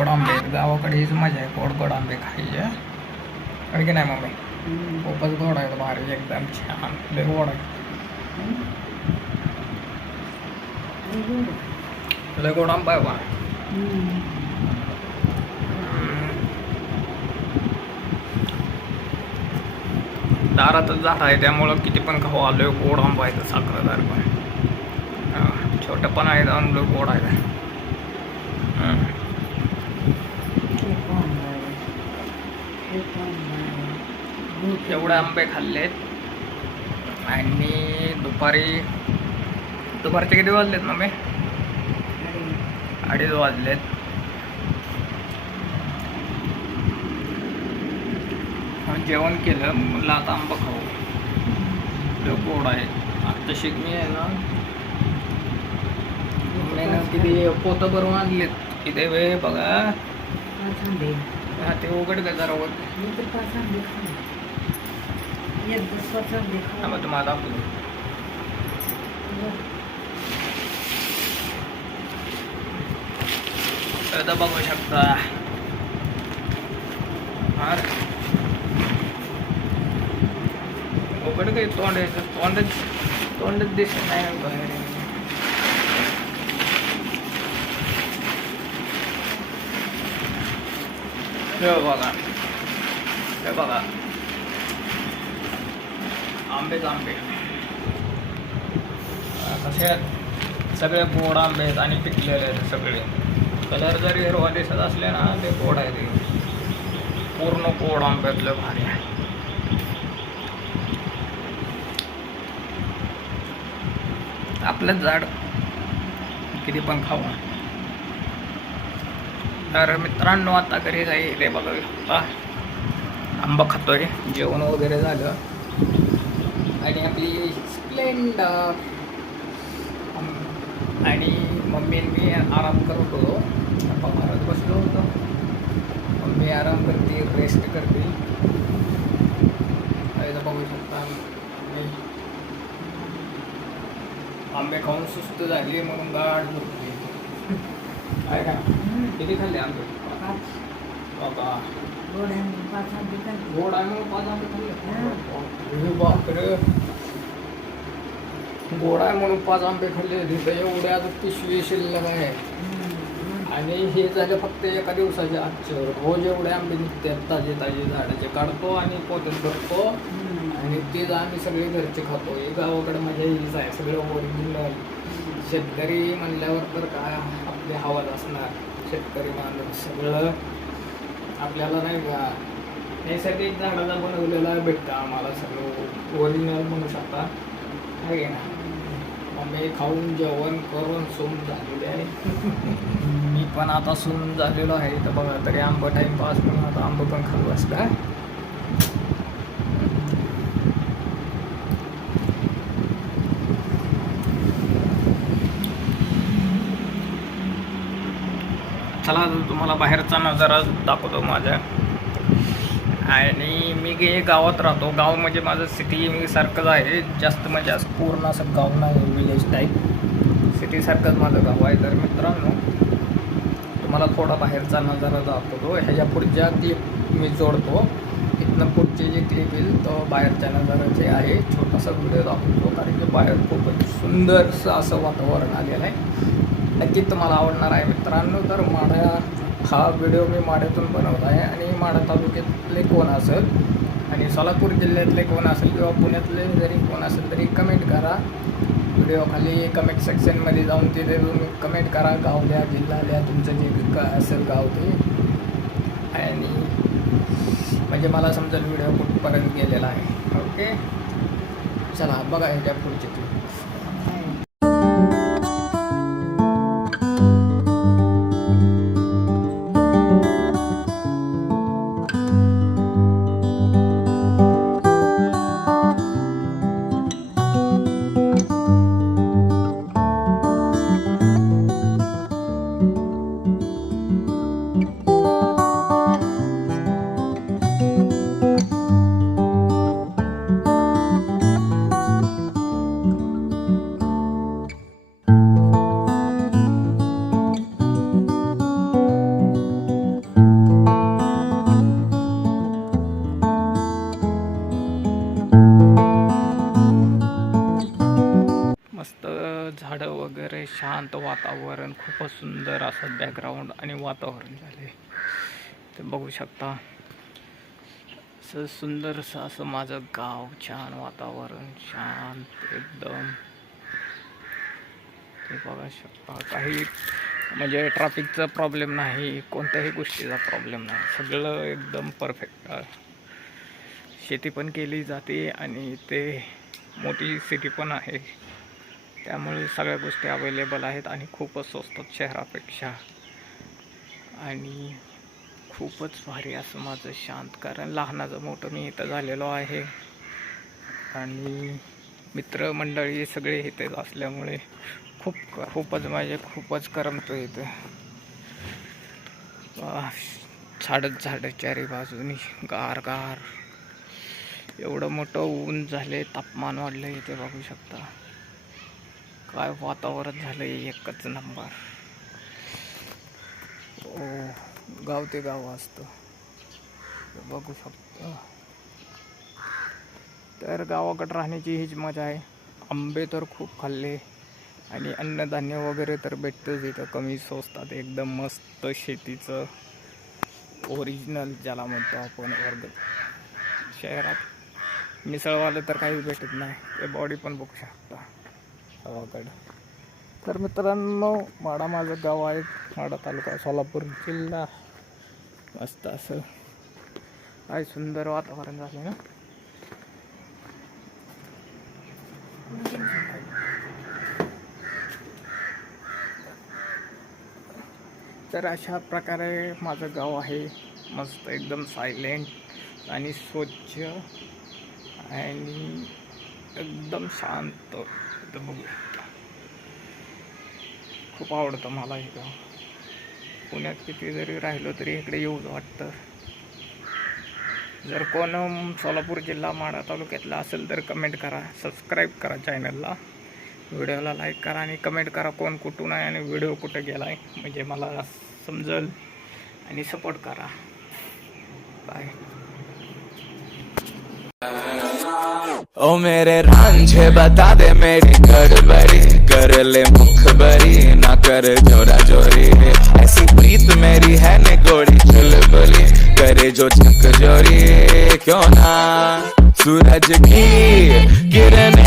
गोड आंबे आहेत. गावाकडे हीच मजा आहे, गोड गोड आंबे खायचे. आहे की नाही मम्मी? खूपच गोड आहेत, भारी एकदम छान, लय गोड आहे, लय गोड आंबा आहे बा. दारातच झाड आहे त्यामुळं किती पण खाऊ आलोय. गोड आंबा आहे, साखरदार पण छोटं पण आहे आणि लय गोड आहे. एवढे आंबे खाल्लेत. आणि दुपारचे किती वाजलेत मम्मी? 2:30 वाजलेत. जेवण केलं, म्हणलं आता आंबा खाऊ. तो गोड आहे. आता शिकणी आहे ना, किती पोतं भरून आणलेत. किती वेळ बघा. हा ते उघड का जरा वर तुम्हाला दाखवतो. आता बघू शकता. उघड काही तोंडच दिसत नाही बाहेर. हे बघा आंबेच आंबे कसे आहेत. सगळे गोड आंबे आहेत आणि पिकलेले आहेत सगळे. कलर जरी हिरवा दिसत असले ना, ते गोड आहे. ते पूर्ण गोड आंब्यातलं भारी आहे. आपलं झाड किती पण खाऊ. तर मित्रांनो, आता घरी जाईल. बघा आंबा खातोय. जेवण वगैरे झालं आणि आपली स्प्लेंडर आणि मम्मी मी आराम करत होतो. गप्पा मारत बसलो होतो. मम्मी आराम करते, रेस्ट करते. बघू शकता आंबे खाऊन सुस्त झाली म्हणून गाठ झोपली आहे का. किती खाल्ले आंबे? बाबा गोड आहे म्हणून 5 आंबे खाल्ले. बापरे, गोड आहे म्हणून 5 आंबे खाल्ले. तिथं एवढ्या पिशवी शिल्लक आहे. आणि हे झालं फक्त एका दिवसाचे. आजचे रोज एवढे आंबे निघतात ताजे झाडाचे. काढतो आणि पोत्यात भरतो आणि तेच आम्ही सगळे घरचे खातो. हे गावाकडे मजा हीच आहे. सगळं ओरिजिनल. शेतकरी म्हणल्यावर तर काय आपली हवाच असणार. शेतकरी माणूस सगळं आपल्याला नाही का नैसर्गिक झाडाला बनवलेला भेटतं आम्हाला. सगळं ओरिजिनल म्हणू शकता आहे ना. आम्ही खाऊन जेवण करून सून झालेले आहे. मी पण आता सून झालेलो आहे. तर बघा तरी आंबा टाईमपास म्हणून आता आंबा पण खाऊ असला. चला तुम्हाला बाहेरचा नजारा दाखवतो माझ्या. आणि मी गावात राहतो. गाव म्हणजे माझं सिटी सारखंच आहे. जास्त म्हणजे असं पूर्ण असं गाव नाही, विलेज टाईप. सिटीसारखंच माझं गाव आहे. तर मित्रांनो, तुम्हाला थोडा बाहेरचा नजारा दाखवतो. ह्याच्या पुढच्या क्लिप मी जोडतो. इथनं पुढचे जे क्लिप येईल तो बाहेरच्या नजाराचे आहे. छोटासा व्हिडिओ दाखवतो कारण की बाहेर खूपच सुंदरसं असं वातावरण आलेलं आहे. नक्कीच तुम्हाला आवडणार आहे मित्रांनो. तर हा व्हिडिओ मी माढ्यातून बनवत आहे. आणि माढा तालुक्यातले कोण असेल आणि सोलापूर जिल्ह्यातले कोण असेल किंवा पुण्यातले जरी कोण असेल तरी कमेंट करा. व्हिडिओ खाली कमेंट सेक्शनमध्ये जाऊन तिथे तुम्ही कमेंट करा. गाव द्या, जिल्हा द्या, तुमचं जे असेल गाव ते. आणि म्हणजे मला समजेल व्हिडिओ कुठपर्यंत गेलेला आहे. ओके, चला बघा ह्याच्या पुढचे तुम्ही. शांत वातावरण, खूपच सुंदर असं बॅकग्राऊंड आणि वातावरण झाले ते बघू शकता. असं सुंदरसं असं माझं गाव, छान वातावरण, शांत एकदम. ते बघा शकता, काही म्हणजे ट्रॅफिकचा प्रॉब्लेम नाही, कोणत्याही गोष्टीचा प्रॉब्लेम नाही, सगळं एकदम परफेक्ट. शेती पण केली जाते आणि ते मोठी सिटी पण आहे, त्यामुळे सगळ्या गोष्टी अवेलेबल आहेत आणि खूपच स्वस्तात शहरापेक्षा. आणि खूपच भारी असं माझं शांत, कारण लहानाचं मोठं मी इथं झालेलो आहे आणि मित्रमंडळी सगळे इथेच असल्यामुळे खूपच करमतं इथं. झाडं चारी बाजूनी गार गार, एवढं मोठं ऊन झाले, तापमान वाढलं इथे बघू शकता. काय वातावरण झालं एकच नंबर. गाव ते गाव असतं बघू शकता. तर गावाकडे राहण्याची हीच मजा आहे. आंबे तर खूप खाल्ले आणि अन्नधान्य वगैरे तर भेटतंच इथं कमी स्वस्तात, एकदम मस्त शेतीचं ओरिजिनल ज्याला म्हणतो आपण वर्ग. शहरात मिसळवालं तर काही भेटत नाही, ते बॉडी पण बघू शकता गावाकडं. तर मित्रांनो, माडा माझं गाव आहे, माडा तालुका, सोलापूर जिल्हा. मस्त असं काय सुंदर वातावरण झालं ना. तर अशा प्रकारे माझं गाव आहे, मस्त एकदम सायलेंट आणि स्वच्छ आणि एकदम शांत. इथं बघू, खूप आवडतं मला हे गाव. पुण्यात किती जरी राहिलो तरी इकडे येऊच वाटतं. जर कोण सोलापूर जिल्हा माढा तालुक्यातला असेल तर कमेंट करा, सबस्क्राईब करा चॅनलला, व्हिडिओला लाईक करा आणि कमेंट करा कोण कुठून आहे आणि व्हिडिओ कुठं गेला आहे, म्हणजे मला समजेल आणि सपोर्ट करा. बाय. ओ मेरे रांझे बता दे मेरी गड़बड़ी, कर ले मुखबरी ना कर जोरा जोरी, ऐसी प्रीत मेरी है ने गोरी चुलबुली, करे जो झक जोरी क्यों ना सूरज की किरण